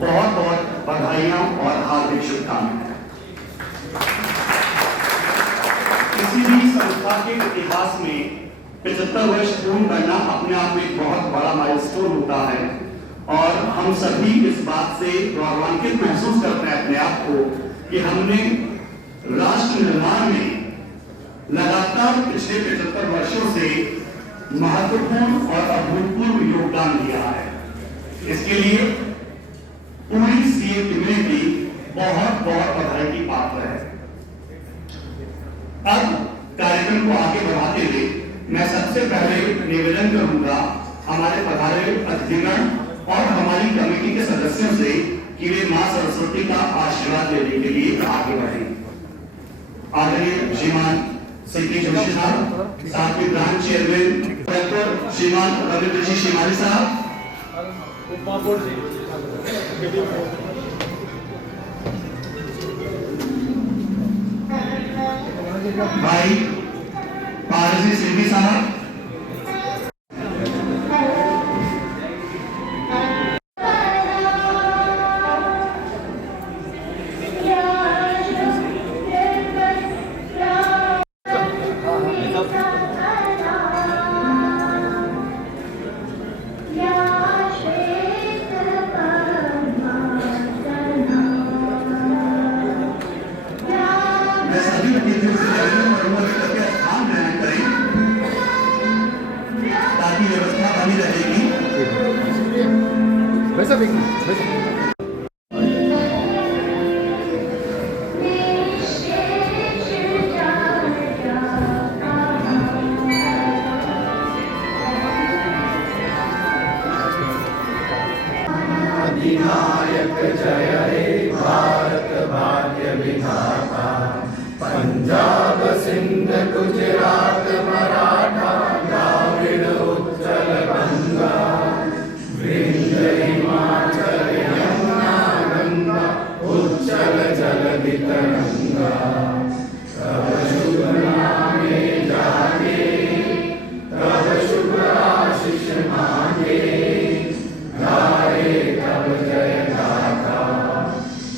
बहुत बहुत बधाइयां और हार्दिक शुभकामनाएं। किसी भी संस्था के इतिहास में 75 वर्ष पूर्ण करना अपने आप में एक बहुत बड़ा माइलस्टोन होता है और हम सभी इस बात से गौरवान्वित महसूस करते हैं अपने आप को कि हमने राष्ट्र निर्माण में लगातार पिछले 75 वर्षों से महत्वपूर्ण और अभूतपूर्व योगदान दिया है। इसके लिए पूरी सीए कम्युनिटी बहुत बहुत बधाई की पात्र है। अब कार्यक्रम को आगे बढ़ाते हुए मैं सबसे पहले निवेदन करूंगा हमारे पधारे अतिथिगण और हमारी कमेटी के सदस्यों से कि वे मां सरस्वती का आशीर्वाद लेने के लिए आगे बढ़े। आदरणीय श्रीमान सीपी जोशी साहब, साथ ही ब्रांच चेयरमैन डॉक्टर श्रीमान रविंद्र जी शिमाली साहब, भाई पारसी सिंधी साहब, विनायक जय हे भारत भाग्य विधाता, पंजाब सिंध गुजरात मराठा द्राविड़ उत्कल गंगा, विंध्य हिमाचल यमुना गंगा, उज्जल जलधि तरंगा। तब शुभ नामे जागे, तब शुभ आशीष मांगे, गाए तब जय गाथा।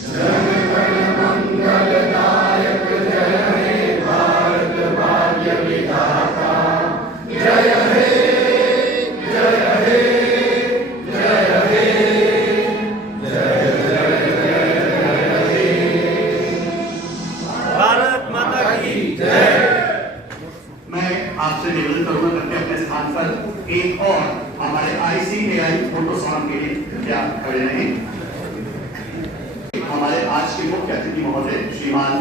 जन गण मंगलदायक जय हे भारत भाग्य विधाता, जय हे जय हे जय हे जय जय जय हे। भारत माता की जय। मैं आपसे निवेदन करूंगा करके अपने स्थान पर एक और हमारे ICAI फोटो सॉन्ग के लिए कृपया खड़े रहें। हमारे आज के मुख्य अतिथि महोदय श्रीमान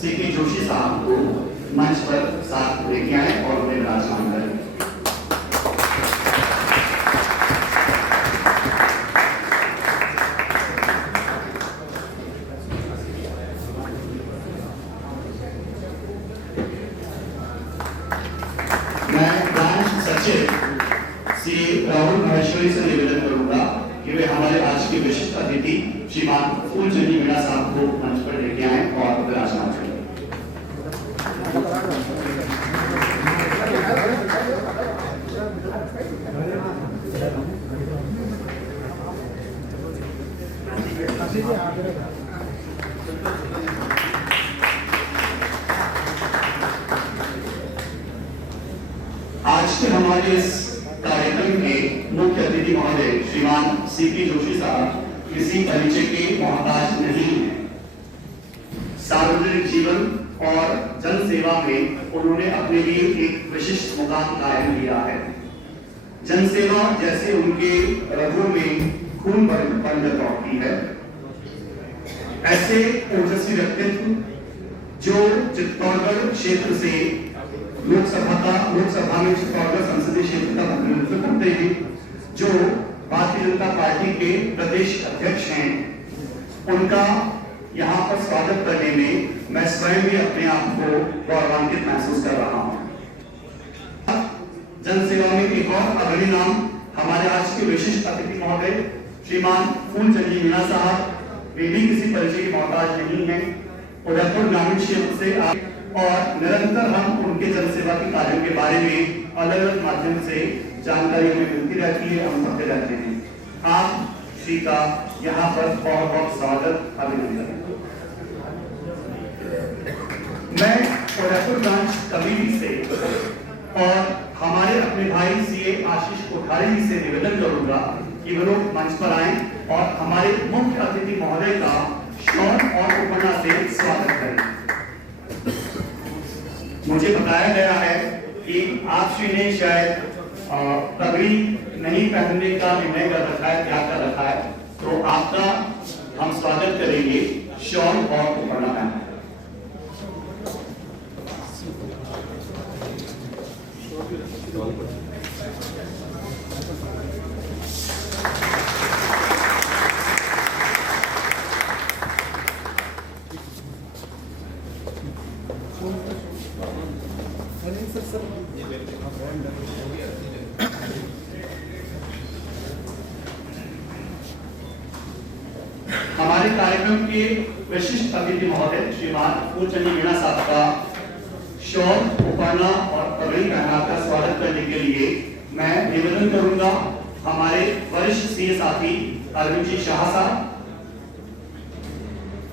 सीपी जोशी साहब को मंच पर साथ लेके आए और उन्हें विराजमान करें। मैं ब्रांच सचिव श्री राहुल महेश्वरी से निवेदन करूंगा कि वे हमारे आज के विशिष्ट अतिथि श्रीमान फूलचंदी मीणा साहब को मंच पर लेके आए और विराजमान करें। आज के हमारे इस कार्यक्रम के मुख्य अतिथि महोदय श्रीमान सीपी जोशी साहब किसी परिचय के मोहताज नहीं है। सार्वजनिक जीवन और जन सेवा में उन्होंने अपने लिए एक विशिष्ट मुकाम कायम किया है। जन सेवा जैसे उनके रगों में खून बन दौड़ती है, ऐसे ओजस्वी व्यक्तित्व जो चित्तौड़गढ़ क्षेत्र से लोकसभा में चित्तौड़गढ़ संसदीय क्षेत्र का प्रतिनिधित्व करते हैं, जो भारतीय जनता पार्टी के प्रदेश अध्यक्ष हैं, उनका यहाँ पर स्वागत करने में मैं स्वयं भी अपने आप को गौरवान्वित महसूस कर रहा हूँ। जन सेवा में एक और अग्रणी नाम हमारे आज के विशिष्ट अतिथि महोदय श्रीमान फूलचंदी मीणा साहब, वे भी किसी परिचय के मोहताज नहीं है। उदयपुर ग्रामीण क्षेत्र से आए और निरंतर हम उनके जन सेवा के कार्यों के बारे में अलग अलग माध्यम से जानकारी हमें मिलती रहती है, हम पढ़ते रहते हैं। आप जी का यहाँ पर बहुत बहुत स्वागत, अभिनंदन। मैं उदयपुर ब्रांच कमेटी से और हमारे अपने भाई सीए आशीष कोठारी जी से निवेदन करूंगा कि वो लोग मंच पर आए और हमारे मुख्य अतिथि महोदय का शॉर्ट और उपन्यास से स्वागत करें। मुझे बताया गया है कि आप श्री ने शायद पगड़ी नहीं पहनने का निर्णय कर रखा है, त्याग कर रखा है, तो आपका हम स्वागत करेंगे शॉल और उपन्यास पहनकर। हमारे कार्यक्रम के विशिष्ट अतिथि महोदय श्रीमान फूलचंद मीणा साहब का शॉल, उपरना और पगड़ी पहनाकर स्वागत करने के लिए मैं निवेदन करूंगा हमारे वरिष्ठ सीए साथी अरविंद जी शाह साहब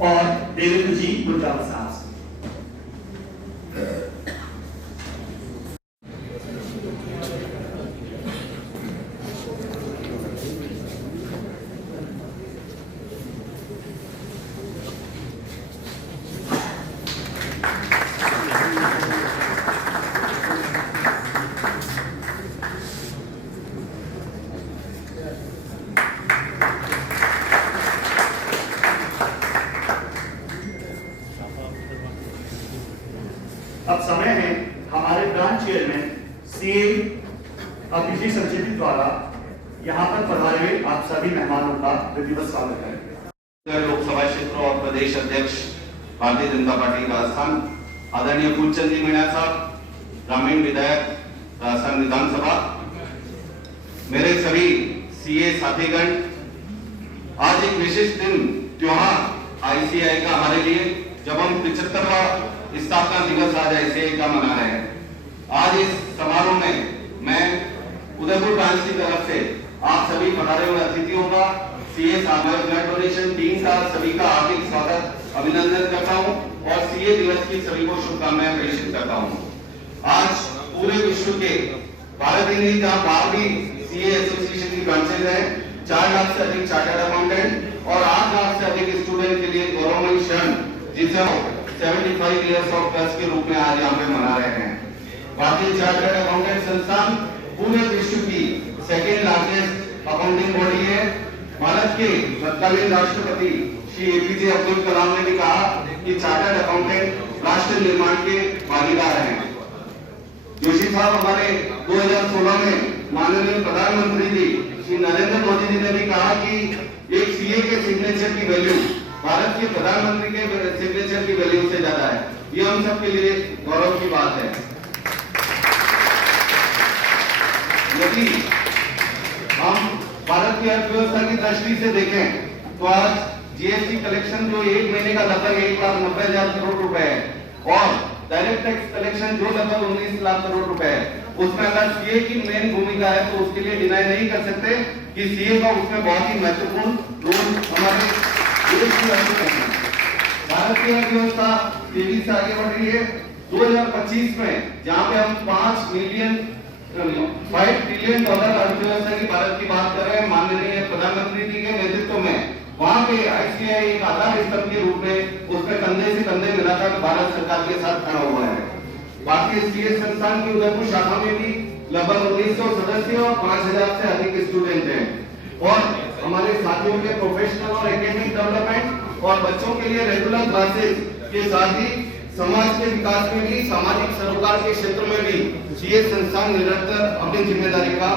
और देवेंद्र जी गुरजावर साहब। अब समय है हमारे ब्रांच चेयरमैन सीए अभिजीत संजीवी द्वारा यहाँ पर पधारे हुए आप सभी मेहमानों का विधिवत स्वागत करें। लोकसभा क्षेत्र और प्रदेश अध्यक्ष भारतीय जनता पार्टी राजस्थान आदरणीय फूलचंद मीणा साहब, ग्रामीण विधायक राजस्थान विधानसभा, मेरे सभी सीए साथीगण, आज एक विशेष दिन त्योहार आईसीआई का हमारे लिए, जब हम 75वां स्थापना दिवस आज आईसीआई का मना रहे हैं। आज इस समारोह में मैं उदयपुर ब्रांच की तरफ से आप सभी पधारे हुए अतिथियों का, सीए सामाजिक ब्लड डोनेशन टीम का सभी का हार्दिक स्वागत, अभिनंदन करता हूं और सीए दिवस की सभी को शुभकामनाएं प्रेषित करता हूं। आज पूरे विश्व के भारत ही नहीं जहां बाहर भी सीए एसोसिएशन की ब्रांचेज है, 4 लाख से अधिक चार्टर्ड अकाउंटेंट और 8 लाख से अधिक स्टूडेंट के लिए गौरवमयी क्षण, जिसे 75 इयर्स ऑफ प्लस के रूप में आज यहाँ पे मना रहे हैं। भारतीय चार्टर्ड अकाउंटेंट संस्थान पूरे विश्व की सेकेंड लार्जेस्ट अकाउंटिंग बॉडी है। भारत के तत्कालीन राष्ट्रपति श्री एपीजे अब्दुल कलाम ने भी कहा कि चार्टर्ड अकाउंटेंट राष्ट्र निर्माण के भागीदार हैं। जोशी साहब, हमारे 2016 में माननीय प्रधानमंत्री जी श्री नरेंद्र मोदी जी ने भी कहा कि एक सीए के सिग्नेचर की वैल्यू भारत के प्रधानमंत्री के सिग्नेचर की वैल्यू से ज्यादा है। ये हम सब के लिए गौरव की बात है। यदि हम भारत की अर्थव्यवस्था की दृष्टि से देखें तो आज जीएसटी कलेक्शन जो एक महीने का लगभग 1,90,000 करोड़ रुपए है और डायरेक्ट टैक्स कलेक्शन जो लगभग 19 लाख करोड़ रुपए है, उसमें अगर सीए की मेन भूमिका है तो उसके लिए डिनाई नहीं कर सकते कि सीए का उसमें बहुत ही महत्वपूर्ण रोल हमारे देश की अर्थव्यवस्था, भारत की अर्थव्यवस्था तेजी से आगे बढ़ रही है। 2025 में जहां पे हम 5 ट्रिलियन डॉलर अर्थव्यवस्था की भारत की बात कर रहे हैं, माननीय प्रधानमंत्री जी के नेतृत्व में, वहां पे आईसीआई एक आधार स्तंभ के रूप में उसमें कंधे से कंधे मिलाकर भारत सरकार के साथ खड़ा हुआ है। भारतीय सीए संस्थान की उदयपुर शाखा में भी लगभग 1900 सदस्य और 5000 से अधिक स्टूडेंट हैं और हमारे साथियों के प्रोफेशनल और एकेडमिक डेवलपमेंट और बच्चों के लिए रेगुलर क्लासेस के साथ ही समाज के विकास में भी, सामाजिक सरोकार के क्षेत्र में भी सीए संस्थान निरंतर अपनी जिम्मेदारी का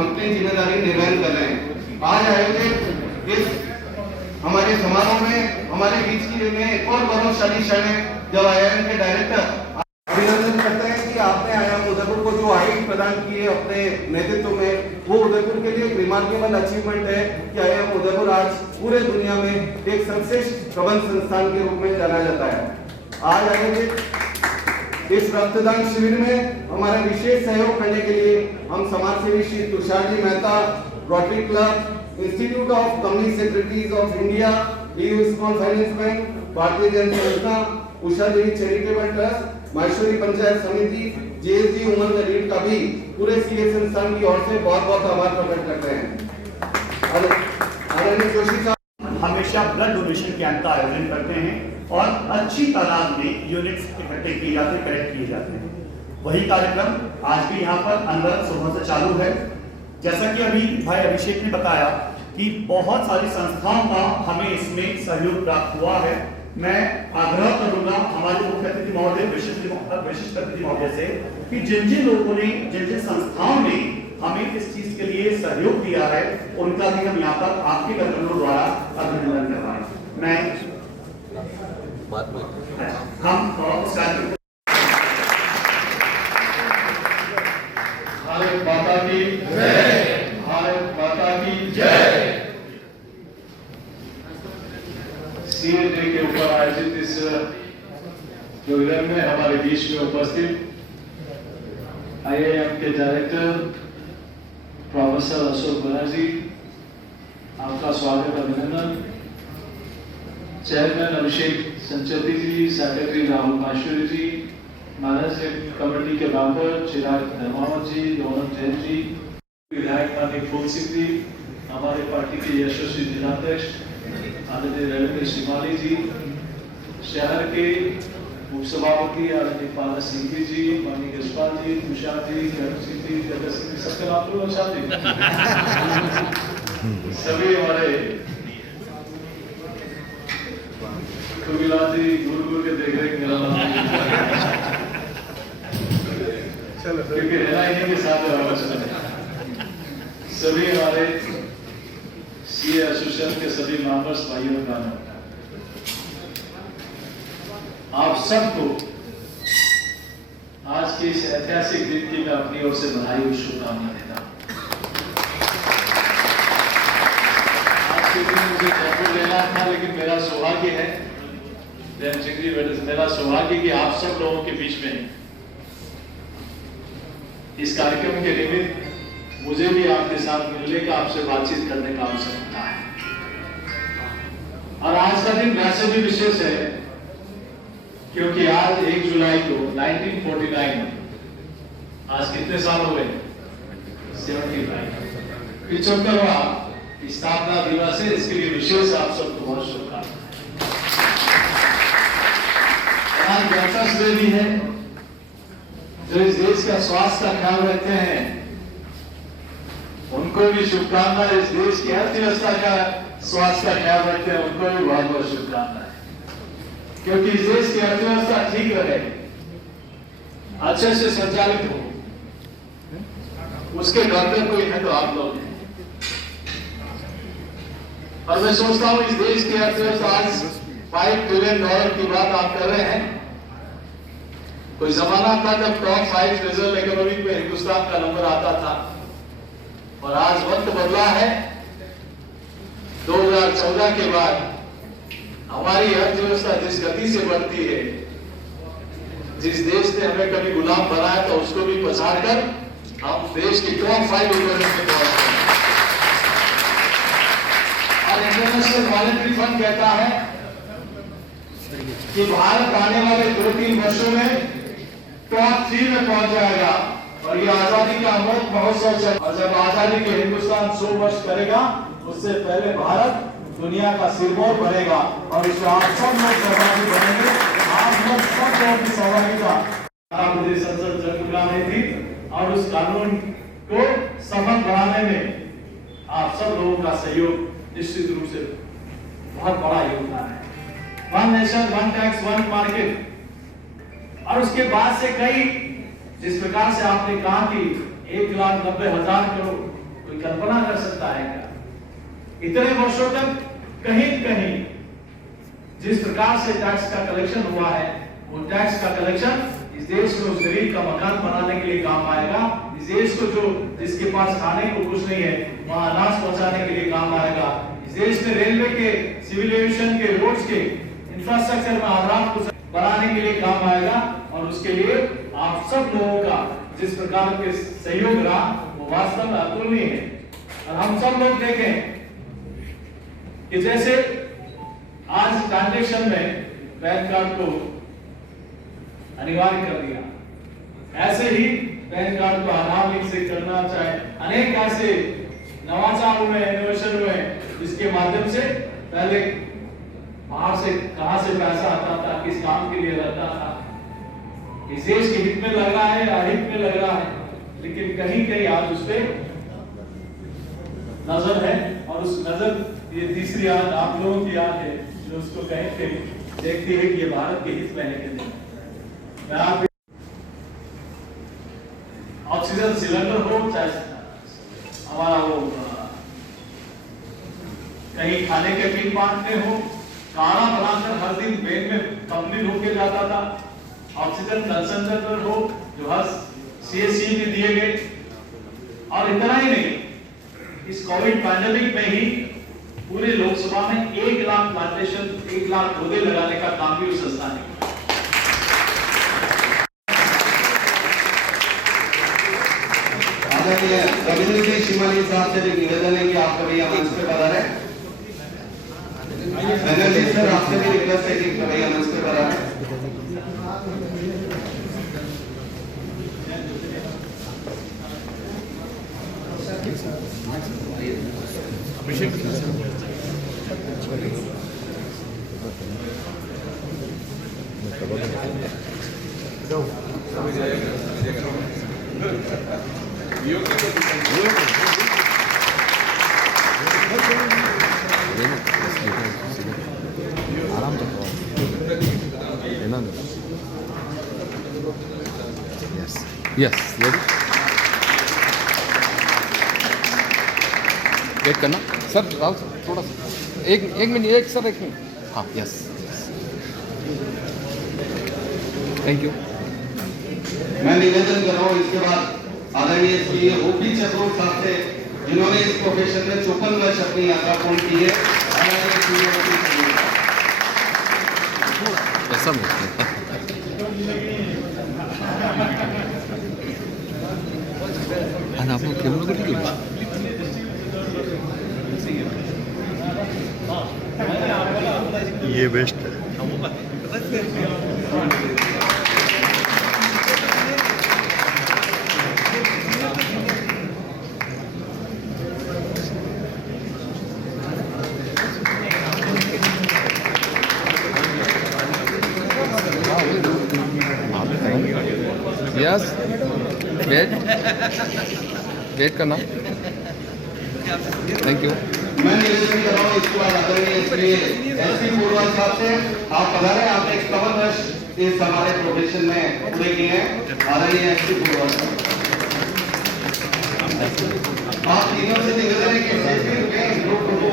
अपनी जिम्मेदारी निर्वहन कर रहे हैं। आज आयोजित इस हमारे समारोह में हमारे बीच की में एक और गौरवशाली क्षण है जब आईआईएम के डायरेक्टर अभिनंदन करते हैं कि आपने आईआईएम उदयपुर को जो हाइट प्रदान की है अपने नेतृत्व में, वो उदयपुर के लिए एक रिमार्केबल अचीवमेंट है कि आईआईएम उदयपुर आज पूरे दुनिया में एक सर्वश्रेष्ठ प्रबंध संस्थान के रूप में जाना जाता है। आज आयोजित इस रक्तदान शिविर में हमारा विशेष सहयोग करने के लिए हम समाज सेवी Shri Tushar ji Mehta, Rotary Club, Institute of Company Secretaries of India, EU small finance bank, Bharatiya Jan Sanstha, Usha Devi charitable trust, Maheshwari Panchayat Samiti, JSG Umar the lead का भी पूरे सीए संस्थान की ओर से बहुत बहुत आभार प्रकट करते हैं। आदरणीय जोशी साहब हमेशा ब्लड डोनेशन कैंप का आयोजन करते हैं और अच्छी तादाद में यूनिट्स इकट्ठे किए जाते हैं, कलेक्ट किए जाते हैं। वही कार्यक्रम आज भी यहाँ पर अंदर सुबह से चालू है। जैसा कि अभी भाई अभिषेक ने बताया कि बहुत सारी संस्थाओं का हमें इसमें सहयोग प्राप्त हुआ है। मैं आग्रह करूंगा हमारे मुख्य अतिथि महोदय, विशिष्ट अतिथि महोदय से कि जिन जिन लोगों ने, जिन जिन संस्थाओं ने हमें इस चीज के लिए सहयोग दिया है, उनका भी हम यहाँ पर आपके कर्तव्यों द्वारा अभिनंदन कर रहे हैं। मैं हम उस कार्यक्रम भारत माता की जय, भारत माता की जय। सीए डे के ऊपर आयोजित इस प्रोग्राम में हमारे बीच में उपस्थित IIM के डायरेक्टर प्रोफेसर अशोक बनर्जी, आपका स्वागत, अभिनंदन। चेयरमैन अभिषेक संचेती जी, सेक्रेटरी राहुल माहेश्वरी जी, मैनेजमेंट कमेटी के मेंबर चिराग धर्मावत जी, रोहन जैन जी, विधायक माननीय फूल सिंह जी, हमारे पार्टी के यशस्वी जिलाध्यक्ष आदरणीय रविंद्र श्रीमाली जी, शहर के उप सभापति आदरणीय पाला सिंह जी, माननीय यशपाल जी, तुषार जी, करण सिंह जी, जगत सिंह जी, सबके नाम तो अच्छा थे। सभी हमारे जी गुरु के देख रेख मेरा क्योंकि रहना इन्हीं के साथ सभी हमारे सीए एसोसिएशन के सभी मेंबर्स, भाइयों का आप सबको आज के इस ऐतिहासिक दिन की मैं अपनी ओर से बधाई और शुभकामनाएं देता हूं। आज के दिन मुझे जयपुर लेना था, लेकिन मेरा सौभाग्य है, मेरा सौभाग्य कि आप सब लोगों के बीच में इस कार्यक्रम के निमित्त मुझे भी आपके साथ मिलने का, आपसे बातचीत करने का अवसर मिला है। और आज का दिन वैसे भी विशेष है क्योंकि आज 1 जुलाई को 1949, आज कितने साल हो गए? 75वां स्थापना दिवस है। इसके लिए विशेष आप सबको बहुत शुभकामनाएं। आज गणतंत्र डे भी है। जो इस देश का स्वास्थ्य का ख्याल रखते हैं उनको भी शुभकामनाएं। इस देश की अर्थव्यवस्था का स्वास्थ्य का ख्याल रखते हैं उनको भी बहुत बहुत शुभकामनाएं, क्योंकि इस देश की अर्थव्यवस्था ठीक रहे, अच्छे से संचालित हो, उसके डॉक्टर कोई है तो आप लोग हैं। और मैं सोचता हूं इस देश की अर्थव्यवस्था आज $5 ट्रिलियन की बात आप कर रहे हैं। कोई जमाना था जब टॉप 5 रिजर्व इकोनॉमिक में हिंदुस्तान का नंबर आता था, और आज वक्त बदला है। 2014 के बाद हमारी अर्थव्यवस्था जिस गति से बढ़ती है, जिस देश ने हमें कभी गुलाम बनाया था उसको भी पछाड़कर हम देश की टॉप 5 इकोनॉमी में पहुंच गए। और इंटरनेशनल मॉनेटरी फंड कहता है कि भारत आने वाले 2-3 वर्षों में टॉप 3 में पहुंच जाएगा। और ये आजादी का अमृत महोत्सव है, और जब आजादी के हिंदुस्तान 100 वर्ष करेगा, उससे पहले भारत दुनिया का सिरमौर बनेगा। और इसमें आप सब लोग सहभागी बनेंगे। आप लोग सब लोगों की सहभागिता मुझे संसद चुना नहीं थी, और उस कानून को सफल बनाने में आप सब लोगों का सहयोग निश्चित रूप से बहुत बड़ा योगदान है। One nation one tax one market, और उसके बाद से कई, जिस प्रकार से आपने कहा कि 1,90,000 करोड़, कोई कल्पना कर सकता है क्या? इतने वर्षों तक कहीं कहीं जिस प्रकार से टैक्स का कलेक्शन हुआ है, वो टैक्स का कलेक्शन इस देश में उस गरीब का मकान बनाने के लिए काम आएगा। इस देश को जो जिसके पास खाने को कुछ नहीं है वहां अनाज पहुंचाने के लिए काम आएगा। इस देश में रेलवे के, सिविल एविएशन के, रोड्स के इंफ्रास्ट्रक्चर में आधार को बढ़ाने के लिए काम आएगा। और उसके लिए आप सब लोगों का जिस प्रकार के सहयोग रहा वो वास्तव में अतुलनीय है। और हम सब लोग देखें कि जैसे आज ट्रांजेक्शन में पैन कार्ड को अनिवार्य कर दिया, ऐसे ही पैन कार्ड को आधार लिंक से करना, चाहे अनेक ऐसे नवाचार हुए, इनोवेशन हुए, जिसके माध्यम से पहले बाहर से कहां से पैसा आता था, किस काम के लिए लगता था, इस देश के हित में लग रहा है या हित में लग रहा है, लेकिन कहीं कहीं आज उस पर नजर है, और उस नजर ये तीसरी याद आप लोगों की याद है जो उसको कहीं कहीं देखती है कि ये भारत के हित में है कि नहीं। मैं आप ऑक्सीजन सिलेंडर हो, चाहे हमारा वो कहीं खाने के टिन बांटने हो, काढ़ा बनाकर हर दिन बैंक में कंप्लीट होके जाता था, ऑक्सीजन कंसंट्रेटर हो जो हर सीएससी में दिए गए, और इतना ही नहीं, इस कोविड पैंडेमिक में ही पूरे लोकसभा में 1 लाख प्लांटेशन, 1 लाख पौधे लगाने का काम भी उस संस्था ने किया। आदरणीय रविंद्र जी शिवानी साहब से भी निवेदन है कि आप कभी यहाँ मंच पे पधारें। रविंद्र जी सर, आपसे भी रिक्वेस्ट है कि कभी यहाँ मंच पे पधारें। यस वेट करना सर, राहुल सर थोड़ा सा एक मिनट, एक मिनट, हाँ यस थैंक यू। मैं निवेदन कर रहा हूँ इसके बाद आदरणीय श्री ओपी चतुर साहब से, जिन्होंने इस प्रोफेशन में 54 वर्ष अपनी यात्रा पूर्ण की है। ऐसा नहीं आप लोग कैमरा को ठीक है, ये बेस्ट है। यस वेट करना, थैंक यू। मैं निवेदन कर रहा हूँ इसके बाद आदरणीय श्री एसपी पूर्वाल साहब से, आप पधारे। आपने 51 वर्ष इस हमारे प्रोफेशन में पूरे किए हैं। आदरणीय एसपी पूर्वाल साहब, आप तीनों से निवेदन है कि सेल्फी रुके ग्रुप को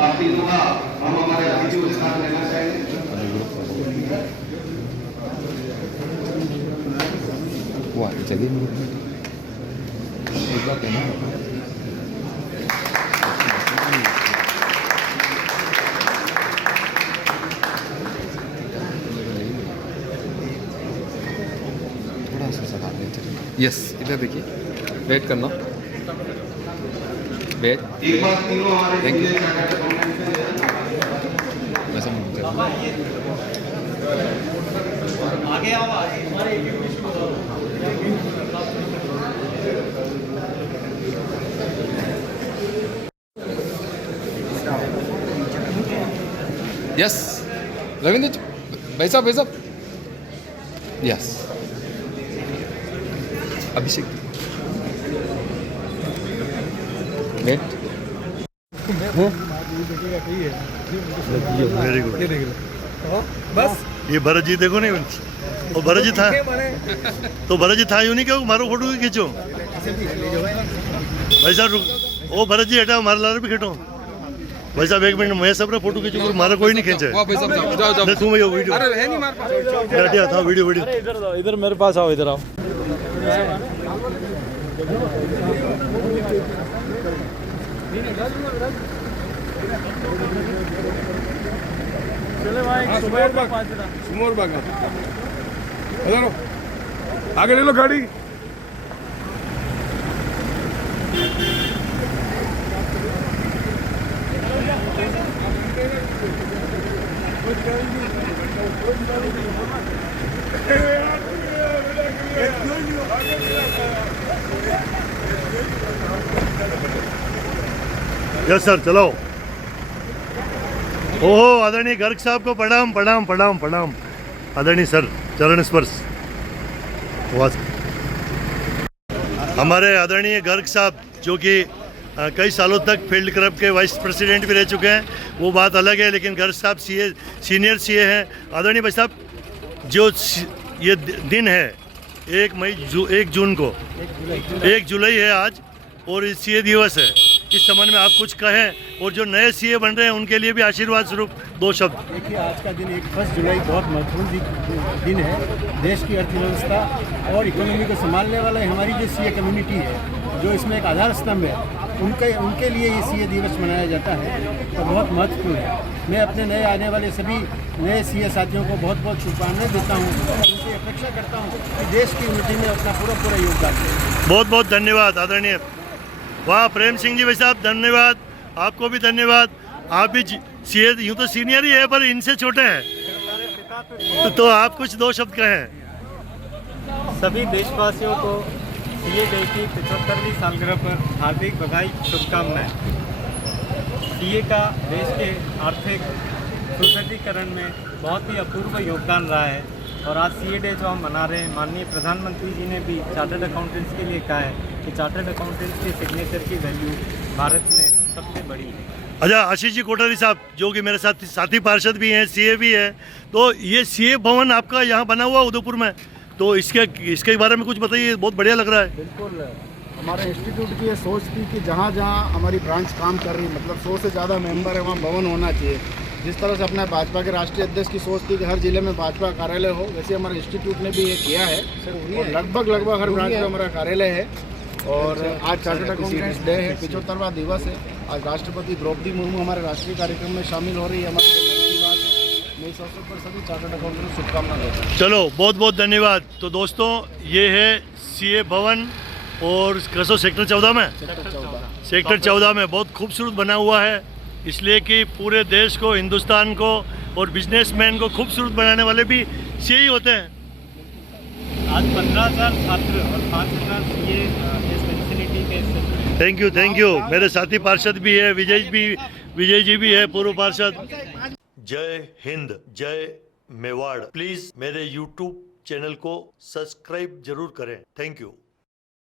आप तीनों का हम हमारे अतिथियों के साथ लेना चाहेंगे। वाह चलिए एक बात है ना, थोड़ा सा सटा लेते। यस इधर देखिए, वेट करना, वेट, एक बार तीनों हमारे थैंक यू। आगे आओ, हमारे यस रविंद्र भाई साहब यस अभिषेक वेट वेरी गुड। बस ये भरत जी देखो नहीं, और भरत जी था तो भरत जी था यूं नहीं क्या मारो फोटो भी खींचो भाई साहब, ओ भरत जी हटाओ, मारा लारे भी खींचो भाई साहब। 1 मिनट मैं सब फोटो खींचो, मारा कोई नहीं खींचे। भाई साहब जाओ जाओ, तुम ये वीडियो अरे है नहीं हमारे पास, हटिया था वीडियो इधर मेरे पास आओ, इधर आओ। चले भाई, सुमोर बाग इधर आगे ले लो गाड़ी। यस सर, चलो। ओहो, आदरणीय गर्ग साहब को प्रणाम प्रणाम प्रणाम प्रणाम। आदरणीय सर, चरण स्पर्श। हमारे आदरणीय गर्ग साहब जो कि कई सालों तक फील्ड क्लब के वाइस प्रेसिडेंट भी रह चुके हैं, वो बात अलग है, लेकिन गर्ग साहब सीनियर सीए हैं। आदरणीय भाई साहब, जो ये दिन है 1 जून को, 1 जुलाई है आज, और इस सीए दिवस है, इस संबंध में आप कुछ कहें, और जो नए सीए बन रहे हैं उनके लिए भी आशीर्वाद स्वरूप 2 शब्द। देखिए, आज का दिन 1 जुलाई बहुत महत्वपूर्ण दिन है। देश की अर्थव्यवस्था और इकोनॉमी को संभालने वाला हमारी जो सीए कम्युनिटी है, जो इसमें एक आधार स्तंभ है, उनके लिए ये सीए दिवस मनाया जाता है और बहुत महत्वपूर्ण है। मैं अपने नए आने वाले सभी नए सीए साथियों को बहुत बहुत शुभकामनाएं देता हूँ और उनसे अपेक्षा करता हूँ कि देश की उन्नति में अपना पूरा योगदान दें। बहुत बहुत धन्यवाद आदरणीय। वाह, प्रेम सिंह जी भाई साहब, धन्यवाद। आपको भी धन्यवाद। आप भी सीए, यूँ तो सीनियर ही है पर इनसे छोटे हैं, तो आप कुछ 2 शब्द कहें। सभी देशवासियों को सीए डे की 75वीं सालगिरह पर हार्दिक बधाई, शुभकामनाएं। सीए का देश के आर्थिक सुदृढ़ीकरण में बहुत ही अपूर्व योगदान रहा है, और आज सीए डे जो हम मना रहे हैं, माननीय प्रधानमंत्री जी ने भी चार्टर्ड अकाउंटेंट्स के लिए कहा है कि चार्टर्ड अकाउंटेंट्स के सिग्नेचर की वैल्यू भारत में सबसे बड़ी है। अच्छा, आशीष जी कोठारी साहब जो कि मेरे साथी पार्षद भी हैं, सीए भी है, तो ये सीए भवन आपका यहाँ बना हुआ उदयपुर में, तो इसके बारे में कुछ बताइए, बहुत बढ़िया लग रहा है। बिल्कुल, हमारे इंस्टीट्यूट की ये सोच थी कि जहाँ जहाँ हमारी ब्रांच काम कर रही, मतलब 100 से ज़्यादा मेंबर है, वहाँ भवन होना चाहिए। जिस तरह से अपना भाजपा के राष्ट्रीय अध्यक्ष की सोच थी कि हर जिले में भाजपा कार्यालय हो, वैसे हमारे इंस्टीट्यूट ने भी ये किया है और लगभग हर ब्रांच में हमारा कार्यालय है। और आज चार्टर्ड अकाउंटेंट्स डे है, 75वां दिवस है। आज राष्ट्रपति द्रौपदी मुर्मू हमारे राष्ट्रीय कार्यक्रम में शामिल हो रही है। हमारी ये बात है, मैं इस अवसर पर सभी चार्टर्ड अकाउंटेंट को शुभकामना देता हूँ। चलो, बहुत बहुत धन्यवाद। तो दोस्तों, ये है सीए भवन, और कसो सेक्टर 14 में, सेक्टर 14 में बहुत खूबसूरत बना हुआ है, इसलिए कि पूरे देश को, हिंदुस्तान को और बिजनेसमैन को खूबसूरत बनाने वाले भी सीए ही होते हैं। आज 15,000 छात्र और 5,000 सीए इस फैसिलिटी के। Thank you. मेरे साथी पार्षद भी है, विजय जी भी है, पूर्व पार्षद। जय हिंद, जय मेवाड़। प्लीज मेरे YouTube चैनल को सब्सक्राइब जरूर करें। Thank you.